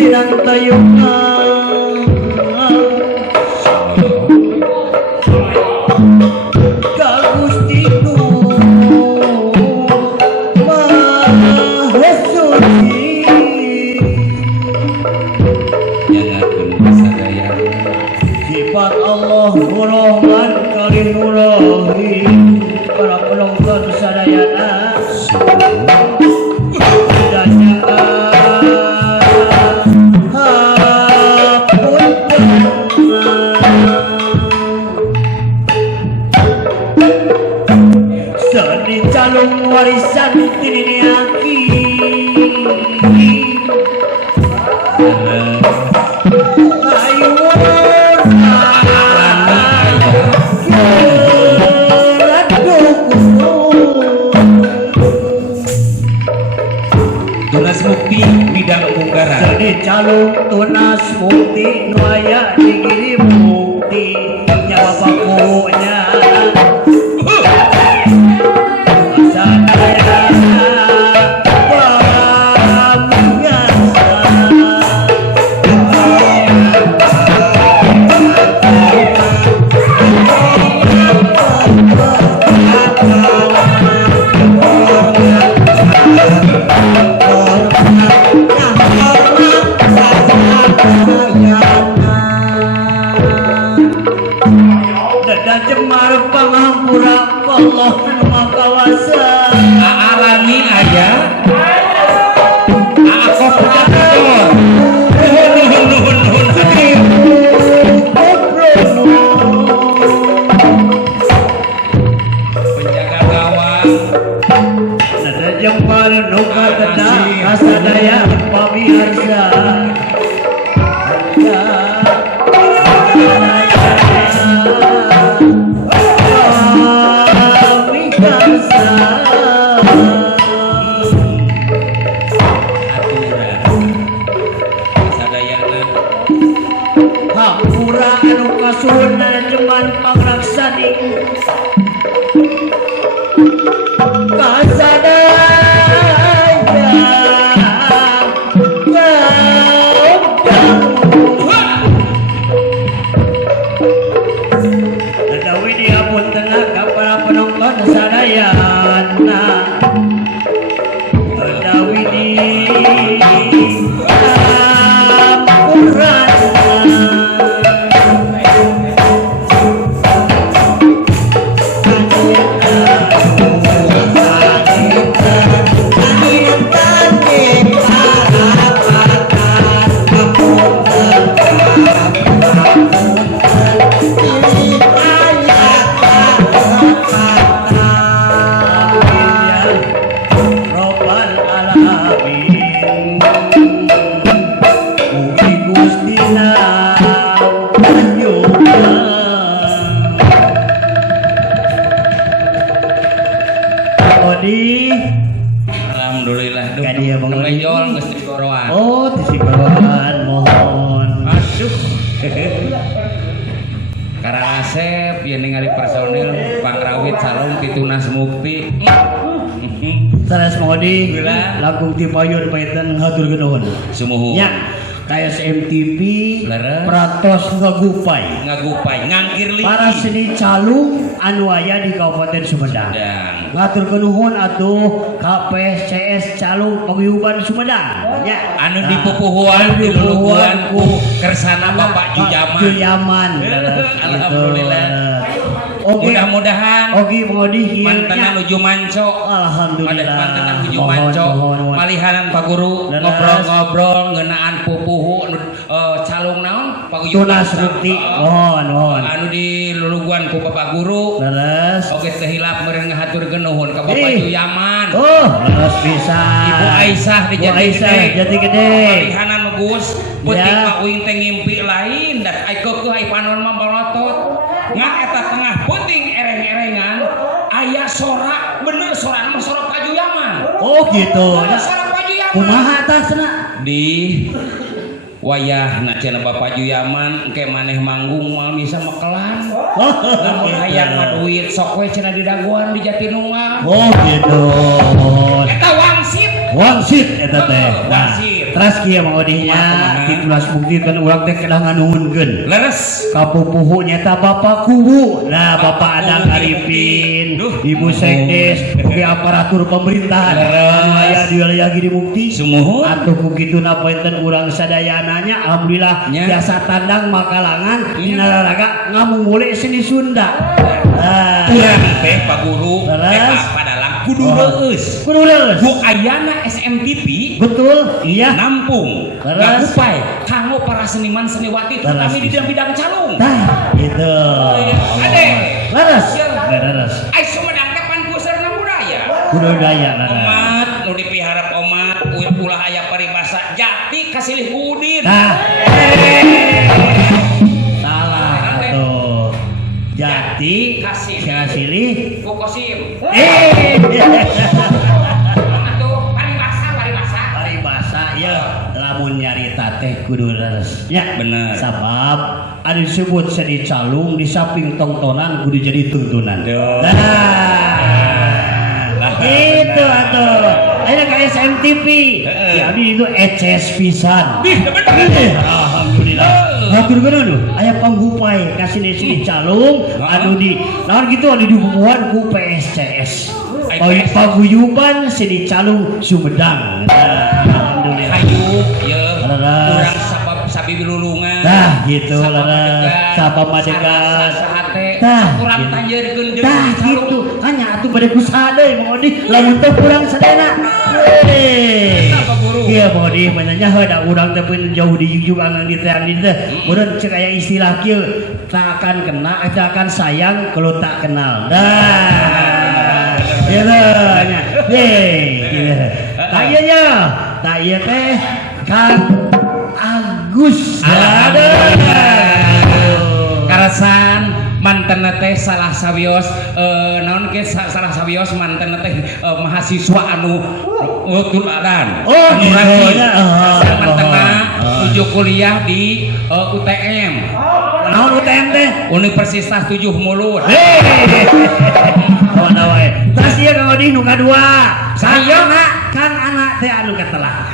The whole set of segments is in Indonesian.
sinang tayungan ka Gustiku Maha Suci jangan sadaya sifat Allah Rahman Karim Rahim para penonton sadayana calung warisan tininiaki tunas mukti bidang bungkaran jadi calung tunas mukti nuaya dikirim bukti nya bapaknya dan jemar pangampura Allah Maha Kawasa alami aja aku pelator penjaga gawang dan jemar nuka tenang kasadaya pamirsa hampura anu kasuhun jeman pangraksani Dawi diapun tengah ka para penonton sadayana Dawi di alhamdulillah dong Kadia bangun. ngejol geus digoroan oh disibarahan mohon aduh Karangasep ya ningali personil Pangrawit Salung Titunas Mukti sanes modi Gila. langkung ti payun paetan hatur geunaheun sumuhun nya KSM TV Leres. Pratos ngagupay ngagupay ngangkir ligi para seni calung anu aya di Kabupaten Sumedang. dan Ngatur nuhun atuh KPCS Calung Paguyuban Sumedang. Ya, anu dipupuhuan diluluhuan ku kersana Bapak Jujaman. Jujaman. Alhamdulillah. Oke. Mudah-mudahan Oke, mengodi mantenan nuju manco. Alhamdulillah. Mantenan nuju manco. Malihanan Pak Guru ngobrol-ngobrol ngeunaan pupuhu calung naon paguyuban. Tunas Mukti. Mohon. Anu diluluguan ku Bapak Guru. Leres. Oke teh hilap meureun ngahaturkeun nuhun ka Bapak Jujaman. Oh, leres bisa. Ibu Aisyah di Jati Gede. Malihanan Gus peuting Pak Uing teh ngimpi lain dan ai keukeuh ai panon mah bolotot. Ngan eta tengah peuting ereng-erengan aya sorak bener sorak mah sorak Pajuyaman. Oh gitu. Sorak Pajuyaman. Kumaha tasna? Di wayah na cenah Bapak Juyaman engke maneh manggung moal bisa mekelan. Lamun hayang mah duit sok we cenah di daguan di Jatinunggal. Oh gitu. Eta wangsit. Wangsit eta teh. Nah, Wangsit. Teras kieu Mang Odinya Kumaha? titulas buktikan urang teh kedah nganuhunkeun. Leres. Kapupuhu nyata Bapak Kubu. Nah, Bapak Adang Kubu, Arifin, Duh. Ibu Sekdes, oke aparatur pemerintahan. Leres. Aya di wilayah Gidi Mukti. Sumuhun. Atuh ku kituna pointen urang sadayananya alhamdulillah Nya. biasa tandang makalangan Nya. dina raraga ngamumule seni Sunda. Urang teh Pak Guru Leres. padalang kudu Oh. reus. Kudu leus. Bu ayana SMTV Betul, iya. nampung Leres. ngagupay kanggo para seniman seniwati terutama di bidang-bidang calung. Tah, itu. Ade. Leres. Ya. Leres. Ai Sumedang teh pan pusarna budaya. Budaya leres. Omat nu dipihara omat ulah aya paribasa jati kasilih udin. Nah, salah tuh. Jati kasili. Kokosim. Atuh paribasa. Paribasa ya lamun nyarita teh kudu leres. Ya, Bener. Sabab ada disebut seni calung di samping tontonan kudu jadi tuntunan. Duh. Nah, itu atuh. Ayo ke SMTV. Jadi itu ECS pisan. Bih, bener. Alhamdulillah. Hatur geuna aya panggupay ka sini calung anu di naon gitu anu dibubuhan ku PSCS. Paguyuban sini calung Sumedang. Alhamdulillah. Hayu ya. Leres. Urang sabi bilulungan. Tah gitu Sapa leres. Sapa madegat. Sahate. Tah, Urang gitu. tanjeurkeun jeung Tah calung. gitu. Hanya atuh bade kusaha deui Mang Odi lamun teh urang sadena. Apa guru? Iya Mang Odi menanya da urang teh pun jauh di jujug angan di teh urang cek aya istilah kieu tak akan kena tak akan sayang kalau tak kenal. Dah. Iya nya. Tak ieu nya. Tak ieu teh Kang Agus. Karasan manten teh salah sawios naon ke salah sawios manten teh mahasiswa anu tuladan. Oh, anu gitu rajin. ya. Mantena tujuh kuliah di UTM. Naon UTM teh? Universitas 7 Mulut. Kawan wae. Tas ieu Kang Odi nu kadua. Saya kan anak teh anu katelah.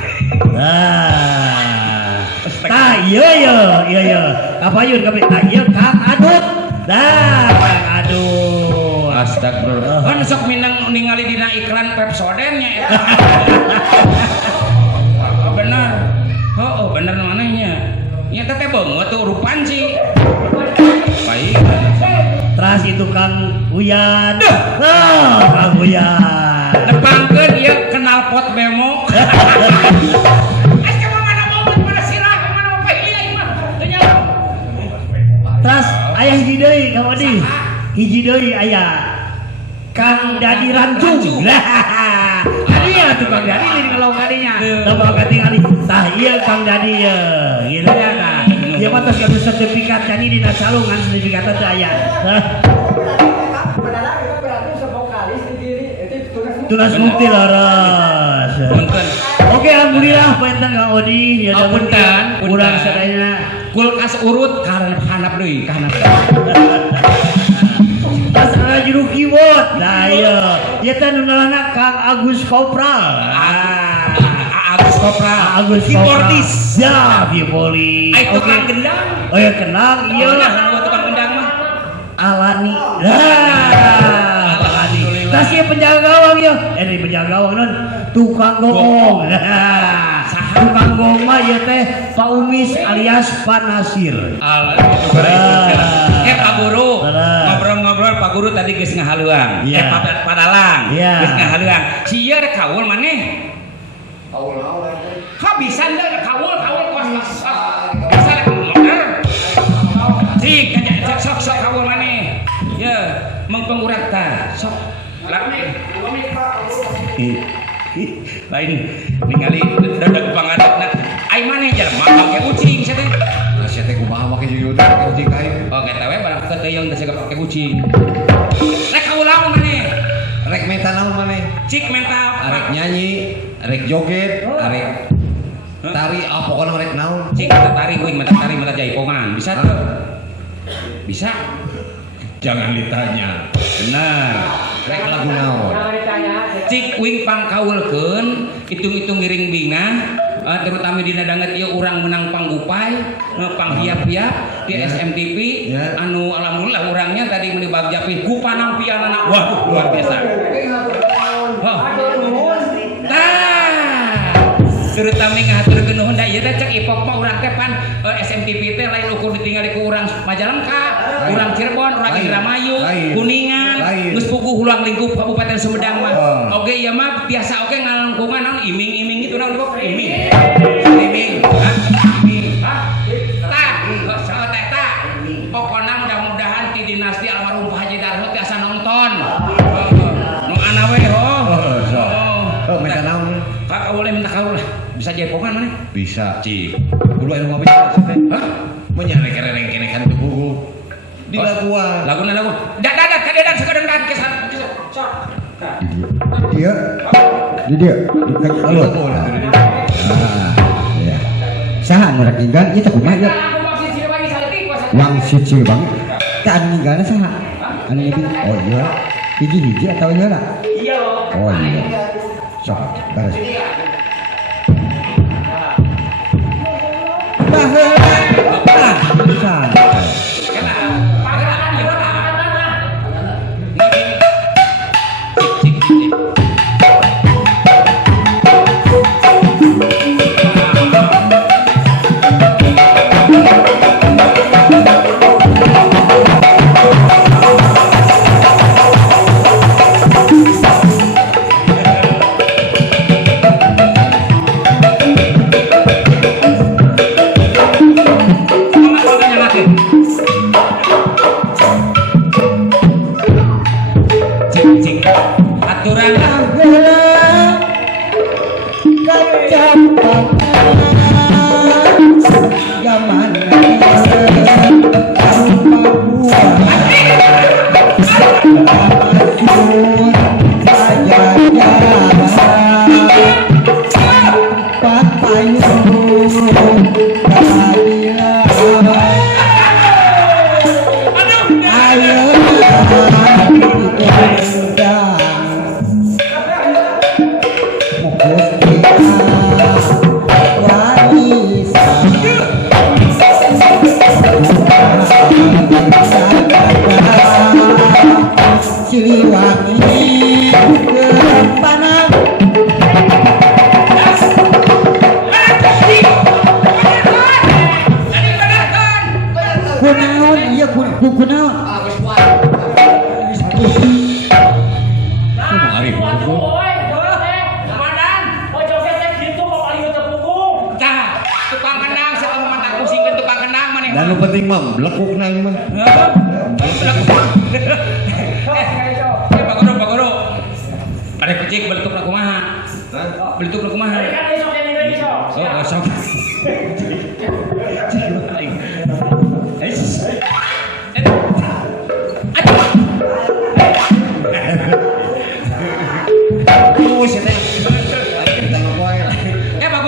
Nah. Tah ieu. Kapayun kapi tah ieu Kang Adut. Dah Kang Adut. Astagfirullah. Kan sok minang ningali dina iklan Pepsodent nya eta. Bener. Oh, bener manehnya. Nya teh beungeut tuh rupan sih. Baik. Teras itu Kang Uyan. Kang Uyan. Nepangkeun ieu kenal pot bemo. Asa mana momen mana sirah mana apa ieu mah. Tanya. Teras aya hiji deui Kang Odi. Hiji deui aya Kang Dadi Ranjung. Lah. Adinya tuh Kang Dadi di kalau kadinya. Coba katingali. Tah ieu Kang Dadi ye. Gitu ya Kang. Ieu mah tos gaduh sertifikat tani dina calungan sertifikat teh aya. Tunas bukti laras. Punten. Oke, alhamdulillah panten Kang Odi ya Punten. urang sadayana Kulkas urut karena handap deui ka handap. pas ana juru kiwot. Nah ieu ieu teh nu ngaranna Kang Agus Kopral. Agus Kopra. Agus keyboardis. Ya, keyboardis. Ai tukang gendang. Oh ya kenal Iya, ieu anu tukang gendang mah. Alani. Alani. Tas ieu penjaga gawang ieu. Ini penjaga gawang non tukang gong. Tukang gong mah ieu teh Pak Umis alias Pak Nasir. Pak Guru ngobrol-ngobrol Pak Guru tadi geus ngahaluang. Pak Padalang. Geus ngahaluang. Si ieu rek kaul maneh. Kaul ha bisa enggak kaul kos. Bisa rek bener. Cik sok kaul maneh. Ya, mengpeng urang tah. Sok. Lain ningali dadak pangadapna. Ai maneh jelema make kucing sia teh. Sia teh kumaha make jujur kucing kae. Oh, eta we barang teu teuing teh pake kucing. Rek kaula maneh. Rek menta naon maneh? Cik menta. Arek nyanyi, arek joget, arek tari apa pokona rek naon? Cik kita tari kuing mata tari mata jaipongan. Bisa tuh? Bisa. Jangan ditanya. Benar. Rek lagu naon? Cik wing pangkaulkeun hitung-hitung ngiring bingah terutama di nadanget ieu urang menang panggupay panghiap-hiap di SMTV anu alhamdulillah urangnya tadi meuni bagjapi ku panampianana waduh luar biasa. Terutama ngaturkeun nuhun da ieu teh cek ipok mah urang teh pan SMTV teh lain ukur ditinggali ku urang Majalengka, urang Cirebon, urang Indramayu, Kuningan, geus puguh ulang lingkup Kabupaten Sumedang mah. Oge ieu mah biasa oge ngalangkungan naon iming-iming gitu naon kok iming. Iming. Iming. Tah, saha teh tah. Pokona mudah-mudahan ti dinasti almarhum Pak Haji Darhut tiasa nonton. Nu ana we Oh, minta naon? Kakak boleh minta kau lah. Bisa jepongan mana? Bisa. Cik. Kudu aya ngopi teh. Hah? Menyare kereng kene kan teu kudu. Di laguan. Laguna lagu. Dadat kadedan sakadeng dan kesan. Sok. Dia di dia halo ya saha nu rek ninggal ieu teh kumaha ya wang siji banget ka anu ninggalna saha anu nyepi oh iya hiji atau ieu lah iya oh iya sok beres santai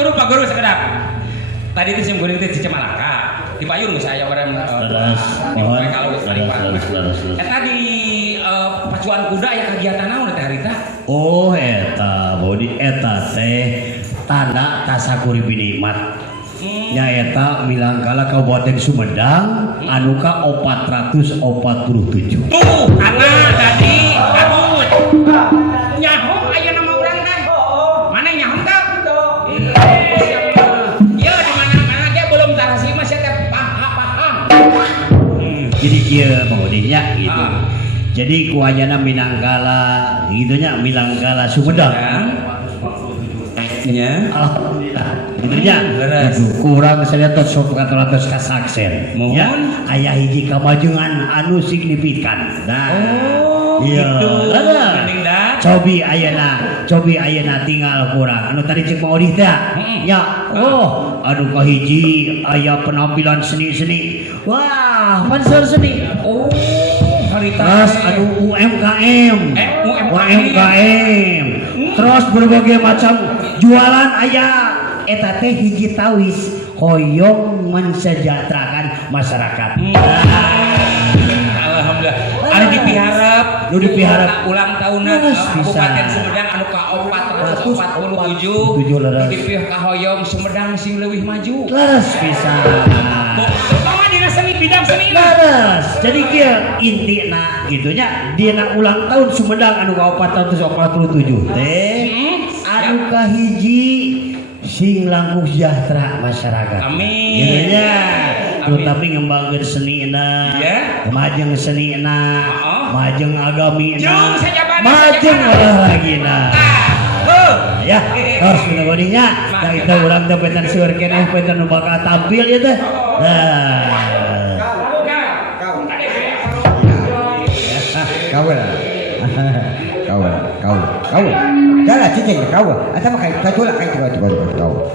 Pak Guru sekedap. Tadi itu sim goreng teh di Cemalaka. Di Payun geus aya barang kalau tadi pacuan kuda aya kegiatan naon teh harita? Oh eta bodi eta teh tanda tasakuri binikmat. Nyaeta Milangkala Kabupaten Sumedang anu ka 447. Tuh, ana tadi aduh. Nyaho aya nama urang teh. Mana nyaho teh? Ya di mana-mana ge belum tarasi mah sia teh paham. Jadi kieu maudinya gitu. Jadi kuanyana Minangkala gitu nya Minangkala Sumedang. Ya. Alhamdulillah. Gitu nya. Kurang saretot sok kataratos kasaksen. Ya, aya hiji kamajuan anu signifikan. Nah. Oh, iya. Gitu. Cobi ayeuna tinggal kurang. Anu tadi cek maudih teh. Ya. Oh, anu kahiji aya penampilan seni-seni. Wah, pansor seni. Oh, harita. Terus anu UMKM. UMKM. Terus berbagai macam jualan aya eta teh hiji tawis hoyong mensejahterakan masyarakat. Alhamdulillah. Anu dipiharap nu dipiharap ulang tahunan Kabupaten Sumedang anu ka 147 leres. dipih ka hoyong Sumedang sing leuwih maju. Leres pisan. Terutama dina seni bidang seni. Leres. Jadi kieu intina gitunya dina ulang tahun Sumedang anu ka-447 teh anu kahiji sing langkung sejahtera masyarakat. Amin. Gitu nya. Tapi ngembangkeun senina. Ya. Majeng senina. Majeng agamina. Jeung sajabana. Majeng olahragina. Ya, harus menegodinya. Da kita urang teh peten seueur keneh peten nu bakal tampil ieu teh. Nah. Kau. Jalan cicing kau. Asa mah kayak kau lah kayak kau.